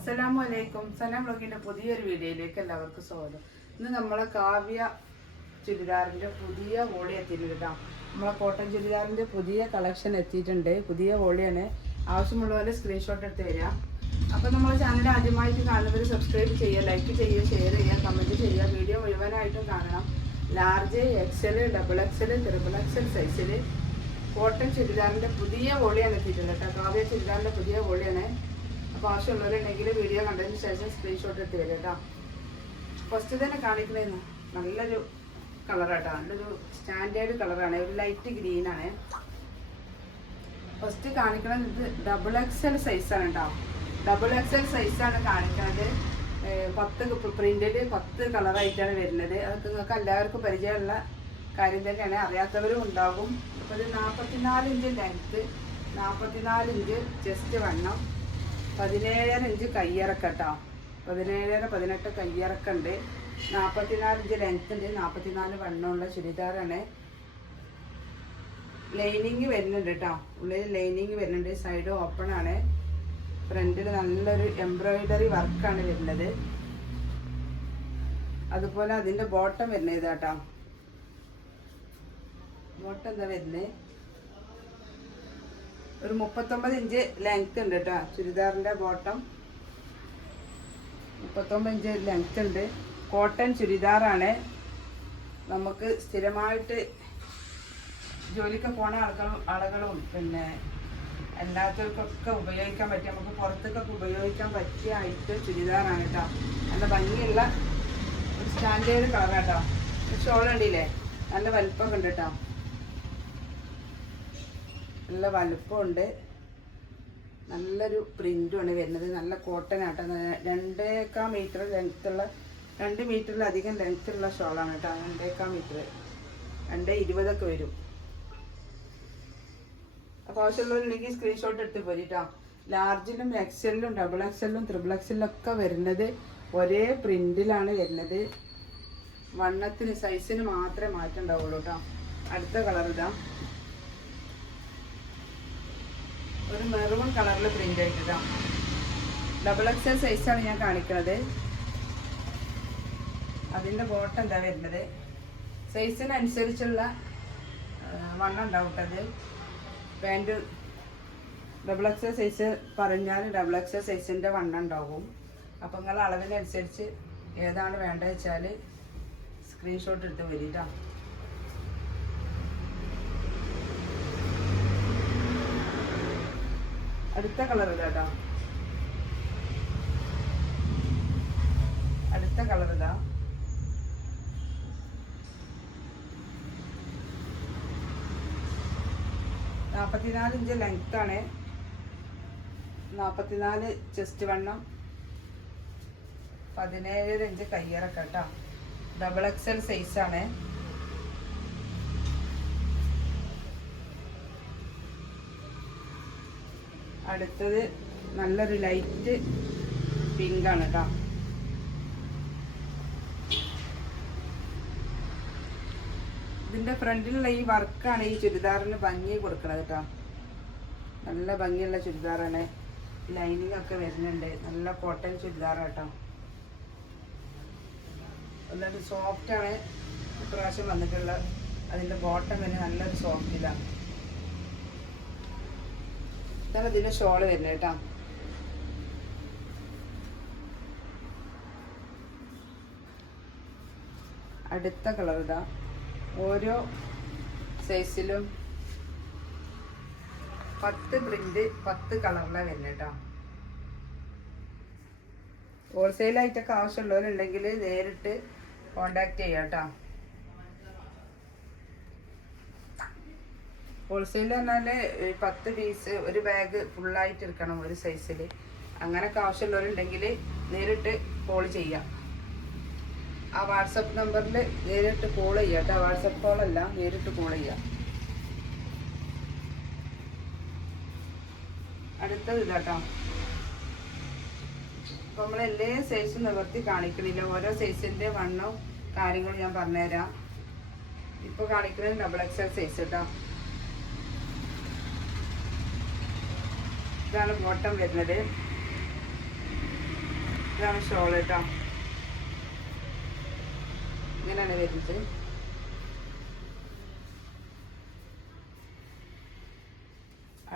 അസ്സലാമു അലൈക്കും സലാം ബ്ലോഗിന്റെ പുതിയൊരു വീഡിയോയിലേക്ക് എല്ലാവർക്കും സ്വാഗതം. ഇന്ന് നമ്മളെ കാവ്യ ചുരിദാറിന്റെ പുതിയ ഹോളി എത്തിയിട്ടുണ്ട് നമ്മളെ കോട്ടൺ ചുരിദാറിന്റെ പുതിയ കളക്ഷൻ എത്തിയിട്ടുണ്ട്. പുതിയ ഹോളിയാണ് ആവശ്യമുള്ളവരെ സ്ക്രീൻഷോട്ട് എടുത്ത് തരാം അപ്പോൾ നമ്മളെ ചാനൽ ആദ്യമായിട്ട് കാണുന്നവർ സബ്സ്ക്രൈബ് ചെയ്യുക ലൈക്ക് ചെയ്യുക ഷെയർ ചെയ്യുക കമന്റ് ചെയ്യുക. വീഡിയോ മുഴുവനായിട്ടും കാണണം. Large XL double XL triple XL സൈസിൽ കോട്ടൺ ചുരിദാറിന്റെ പുതിയ ഹോളിയാണ് എത്തിയിട്ടുണ്ട് കേട്ടോ കാവ്യ ചുരിദാറിന്റെ പുതിയ വോളിയാണ്. അപ്പോൾ വീഡിയോ കണ്ടതിന് ശേഷം സ്ക്രീൻഷോട്ട് എടുത്ത് തരും കേട്ടോ. ഫസ്റ്റ് തന്നെ കാണിക്കണേന്ന് നല്ലൊരു കളറാട്ടോ നല്ലൊരു സ്റ്റാൻഡേർഡ് കളറാണ് ഒരു ലൈറ്റ് ഗ്രീനാണ് ഫസ്റ്റ് കാണിക്കണത് ഇത് ഡബിൾ എക്സ് എൽ സൈസാണ് കേട്ടോ ഡബിൾ എക്സ് എൽ സൈസാണ് കാണിക്കുന്നത്. പത്ത് പ്രിന്റഡ് പത്ത് കളറായിട്ടാണ് വരുന്നത്. അതൊക്കെ നിങ്ങൾക്ക് എല്ലാവർക്കും പരിചയമുള്ള കാര്യം തന്നെയാണ്. അറിയാത്തവരും ഉണ്ടാകും. അപ്പോൾ ഇത് നാൽപ്പത്തിനാല് ഇഞ്ച് ലെങ്ത്ത് നാൽപ്പത്തിനാല് ഇഞ്ച് ചെസ്റ്റ് വണ്ണം. പതിനേഴര ഇഞ്ച് കയ്യിറക്കം കേട്ടോ പതിനേഴര പതിനെട്ട് കയ്യിറക്കം ഉണ്ട് നാൽപ്പത്തിനാല് ഇഞ്ച് ലെങ്ത് ഉണ്ട് നാൽപ്പത്തിനാല് വണ്ണമുള്ള ചുരിദാറാണ്. ലൈനിങ് വരുന്നുണ്ട് കേട്ടോ ഉള്ളിൽ ലൈനിങ് വരുന്നുണ്ട്. സൈഡ് ഓപ്പൺ ആണ്. ഫ്രണ്ടിൽ നല്ലൊരു എംബ്രോയിഡറി വർക്കാണ് വരുന്നത്. അതുപോലെ അതിന്റെ ബോട്ടം വരുന്നത് ഇതാട്ടോ ബോട്ടം എന്താ വരുന്നത്? ഒരു മുപ്പത്തൊമ്പത് ഇഞ്ച് ലെങ്ത് ഉണ്ട് കേട്ടോ ചുരിദാറിന്റെ ബോട്ടം മുപ്പത്തൊമ്പത് ഇഞ്ച് ലെങ്ത് ഉണ്ട്. കോട്ടൺ ചുരിദാറാണ്. നമുക്ക് സ്ഥിരമായിട്ട് ജോലിക്ക് പോണ ആളുകളും ആളുകളും പിന്നെ അല്ലാത്തവർക്കൊക്കെ ഉപയോഗിക്കാൻ പറ്റിയ നമുക്ക് പുറത്തേക്കൊക്കെ ഉപയോഗിക്കാൻ പറ്റിയ ആയിട്ട് ചുരിദാറാണ് കേട്ടോ നല്ല ഭംഗിയുള്ള ഒരു സ്റ്റാൻഡേർഡ് കളർ കേട്ടോ ഷോൾ ഉണ്ടില്ലേ നല്ല വലിപ്പമൊക്കെ ഉണ്ട് കേട്ടോ നല്ല വലുപ്പമുണ്ട്. നല്ലൊരു പ്രിന്റുമാണ് വരുന്നത്. നല്ല കോട്ടൺ ആട്ടോ രണ്ടേക്കാ മീറ്റർ ലെങ്ത്തുള്ള രണ്ട് മീറ്ററിലധികം ലെങ്ത്തുള്ള ഷോളാണ് കേട്ടോ. രണ്ടേക്കാ മീറ്റർ. രണ്ട് ഇരുപതൊക്കെ വരും. അപ്പോൾ ആവശ്യമുള്ളവരുണ്ടെങ്കിൽ സ്ക്രീൻഷോട്ട് എടുത്ത് പോരിട്ടോ. ലാർജിലും എക്സലിലും ഡബിൾ എക്സലിലും ത്രിബിൾ എക്സലിലൊക്കെ വരുന്നത് ഒരേ പ്രിന്റിലാണ് വരുന്നത്. വണ്ണത്തിന് സൈസിന് മാത്രമേ മാറ്റം ഉണ്ടാവുള്ളൂ കേട്ടോ. അടുത്ത കളർ ഇതാ. ഒരു മെറൂൺ കളറിൽ പ്രിന്റ് ആയിട്ടാണ് ഡബിൾ എക്സ് എക്സൽ സൈസാണ് ഞാൻ കാണിക്കുന്നത് അതിന്റെ ബോട്ടം എന്താ വരുന്നത്? സൈസിനനുസരിച്ചുള്ള വണ്ണം ഉണ്ടാവും കേട്ടത് അത്. പാന്റ് ഡബിൾ എക്സൽ സൈസ് പറഞ്ഞാൽ ഡബിൾ എക്സൽ സൈസിന്റെ വണ്ണം ഉണ്ടാവും. അപ്പം നിങ്ങൾ അളവിനനുസരിച്ച് ഏതാണ് വേണ്ടത് വെച്ചാൽ സ്ക്രീൻഷോട്ട് എടുത്ത് വരിട്ടോ. അടുത്ത കളർ ഇതാ അടുത്ത കളർ ഇതാ. നാൽപ്പത്തിനാല് ഇഞ്ച് ലെങ്ത് ആണ്. നാൽപ്പത്തിനാല് ചെസ്റ്റ് വണ്ണം. പതിനേഴര ഇഞ്ച് കയ്യിറക്കാം കേട്ടോ ഡബിൾ എക്സൽ സൈസാണ് അടുത്തത് നല്ലൊരു ലൈറ്റ് പിങ്ക് ആണ് കേട്ടോ ഇതിന്റെ ഫ്രണ്ടിലുള്ള ഈ വർക്കാണ് ഈ ചുരിദാറിന് ഭംഗി കൊടുക്കുന്നത് കേട്ടോ നല്ല ഭംഗിയുള്ള ചുരിദാറാണ്. ലൈനിങ് ഒക്കെ വരുന്നുണ്ട്. നല്ല കോട്ടൺ ചുരിദാറാണ് കേട്ടോ സോഫ്റ്റ് ആണ്. ഇപ്രാവശ്യം വന്നിട്ടുള്ള അതിന്റെ ബോട്ടം തന്നെ നല്ലൊരു സോഫ്റ്റിലാണ് ഇതാണ് ഇതിന്റെ ഷോൾ വരുന്നത് കേട്ടോ. അടുത്ത കളർ ഇതാ. ഓരോ സൈസിലും പത്ത് പ്രിന്റ് പത്ത് കളറിലാണ് വരുന്നത് കേട്ടോ. ഹോൾസെയിലായിട്ടൊക്കെ ആവശ്യമുള്ളവരുണ്ടെങ്കിൽ നേരിട്ട് കോണ്ടാക്ട് ചെയ്യാം കേട്ടോ. ഹോൾസെയിൽ പറഞ്ഞാൽ പത്ത് പീസ് ഒരു ബാഗ് ഫുള്ളായിട്ട് എടുക്കണം ഒരു സൈസിൽ അങ്ങനെയൊക്കെ ആവശ്യമുള്ളവരുണ്ടെങ്കിൽ നേരിട്ട് കോൾ ചെയ്യാം. ആ വാട്സപ്പ് നമ്പറിൽ നേരിട്ട് കോൾ ചെയ്യാം കേട്ടോ. വാട്സപ്പ് കോളല്ല നേരിട്ട് കോൾ ചെയ്യാം. അടുത്തത് ഇതാട്ടോ അപ്പോൾ നമ്മൾ എല്ലാ സൈസും നിവർത്തി കാണിക്കണില്ല. ഓരോ സൈസിന്റെ വണ്ണവും കാര്യങ്ങളും ഞാൻ പറഞ്ഞുതരാം. ഇപ്പോൾ കാണിക്കുന്നത് ഡബിൾ എക്സൽ സൈസ് കേട്ടോ ഇതാണ് ബോട്ടം വരുന്നത്. ഇതാണ് ഷോൾ കേട്ടോ ഇങ്ങനെയാണ് വരുന്നത്.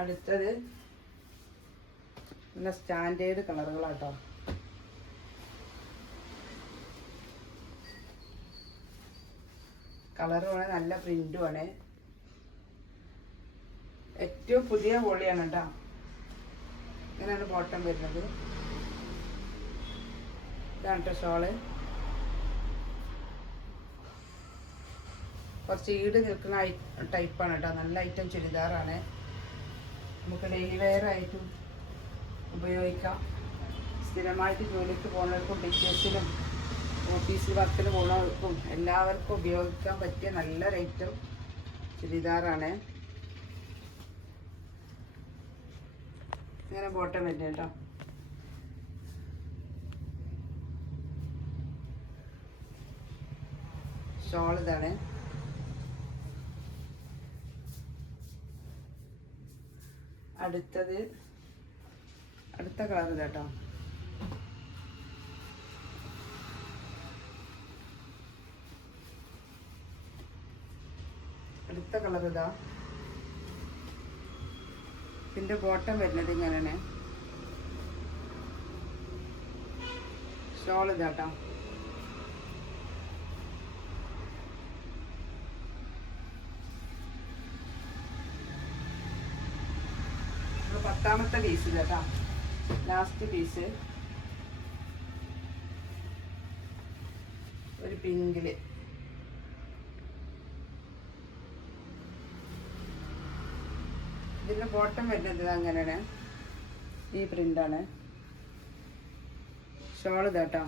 അടുത്തത് നല്ല സ്റ്റാൻഡേർഡ് കളറുകളാട്ടോ. കളറുമാണ് നല്ല പ്രിന്റുമാണ് ഏറ്റവും പുതിയ ഹോളിയാണ് കേട്ടോ. ഇങ്ങനെയാണ് ബോട്ടം വരുന്നത്. ഇതാണ് ഷോൾ കുറച്ച് ഈട് നിൽക്കുന്ന ടൈപ്പാണ് കേട്ടോ നല്ല ഐറ്റം ചുരിദാറാണ്. നമുക്ക് ഡെയിലി വെയർ ആയിട്ടും ഉപയോഗിക്കാം. സ്ഥിരമായിട്ട് ജോലിക്ക് പോകുന്നവർക്കും ടീച്ചേഴ്സിനും ഓഫീസിൽ വർക്കിന് പോകുന്നവർക്കും എല്ലാവർക്കും ഉപയോഗിക്കാൻ പറ്റിയ നല്ലൊരു ഐറ്റം ചുരിദാറാണ്. ഇങ്ങനെ ബോട്ടം വരുന്നത് കേട്ടോ ഷോൾ ഇതാണ്. അടുത്തത് അടുത്ത കളർ ഇതാട്ടോ അടുത്ത കളർ ഇതാ. ഇതിന്റെ ബോട്ടം വരുന്നത് ഇങ്ങനെയാണ്. ഷോൾ ഇതാട്ടോ. ഇത് പത്താമത്തെ പീസ് ഇതാട്ടോ. ലാസ്റ്റ് പീസ് ഒരു പിങ്കിൽ. ഇതിന്റെ ബോട്ടം വരുന്നത് അങ്ങനെയാണ്. ഈ പ്രിന്റാണ് ഷോൾ ഇതാട്ടോ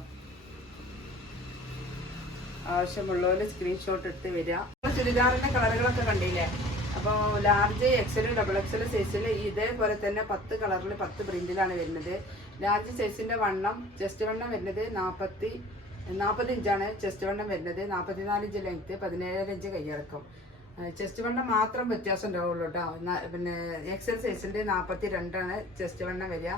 ആവശ്യമുള്ളവര് സ്ക്രീൻഷോട്ട് എടുത്ത് വരിക. ചുരിദാറിന്റെ കളറുകളൊക്കെ കണ്ടില്ലേ? അപ്പോൾ ലാർജ് എക്സൽ ഡബിൾ എക്സൽ സൈസിൽ ഇതേപോലെ തന്നെ പത്ത് കളറിൽ പത്ത് പ്രിന്റിലാണ് വരുന്നത്. ലാർജ് സൈസിന്റെ വണ്ണം ചെസ്റ്റ് വണ്ണം വരുന്നത് നാൽപ്പത്തി നാൽപ്പത് ഇഞ്ചാണ് ചെസ്റ്റ് വണ്ണം വരുന്നത്. നാൽപ്പത്തിനാല് ഇഞ്ച് ലെങ്ത് പതിനേഴര ഇഞ്ച് കയ്യിറക്കം ചെസ്റ്റ് വണ്ണം മാത്രം വ്യത്യാസം ഉണ്ടാവുള്ളൂ കേട്ടോ. പിന്നെ പിന്നെ എക്സൽ സൈസിന്റെ നാൽപ്പത്തി രണ്ടാണ് ചെസ്റ്റ് വണ്ണം വരിക.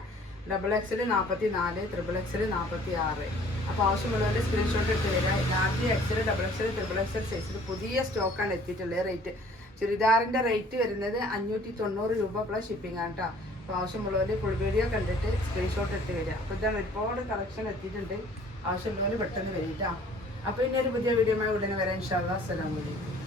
ഡബിൾ എക്സൽ നാൽപ്പത്തി നാല് ത്രിബിൾ എക്സൽ നാൽപ്പത്തി ആറ് അപ്പോൾ ആവശ്യമുള്ളവരുടെ സ്ക്രീൻഷോട്ട് എടുത്ത് വരിക large XL double XL triple XL സൈസിൽ പുതിയ സ്റ്റോക്കാണ് എത്തിയിട്ടുള്ളത് റേറ്റ്. ചുരിദാറിന്റെ റേറ്റ് വരുന്നത് അഞ്ഞൂറ്റി തൊണ്ണൂറ് രൂപ പ്ലസ് ഷിപ്പിംഗ് ആണ് കേട്ടോ. അപ്പോൾ ആവശ്യമുള്ളവർ ഫുൾ വീഡിയോ കണ്ടിട്ട് സ്ക്രീൻഷോട്ട് എടുത്ത് വരിക അപ്പോൾ ഇതാണ് ഒരുപാട് കളക്ഷൻ എത്തിയിട്ടുണ്ട്. ആവശ്യമുള്ളവർ പെട്ടെന്ന് വരിക അപ്പോൾ ഇനി ഒരു പുതിയ വീഡിയോ ഉടനെ വരാം. ഇൻഷാല്ലാ അസ്സലാമു അലൈക്കും.